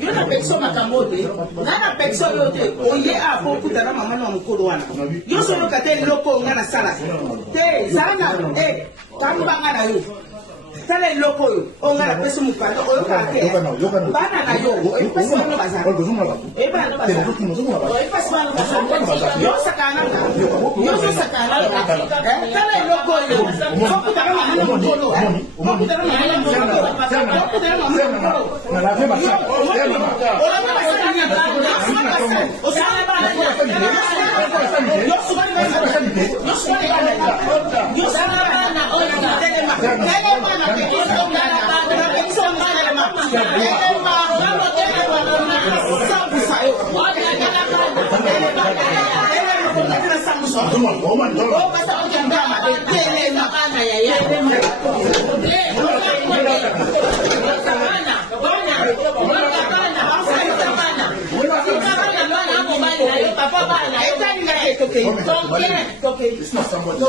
Yo na pekso makamote, na pekso yote, oye a po kutana mama na mukuru wana. Yo solo kate loko ngana sala. Te sana kamba ngana yo. Sala loko yo, o ngana peso mukando o kate. Bana na yo, o peso no bazar. E bana bazar. O peso no bazar. Yo sakana. Yo sakana. Sala loko yo. Ko kutana mama na mukuru. Ko kutana mama na mukuru. Ko kutana mama na mukuru. Na la fema sa. It's not somebody.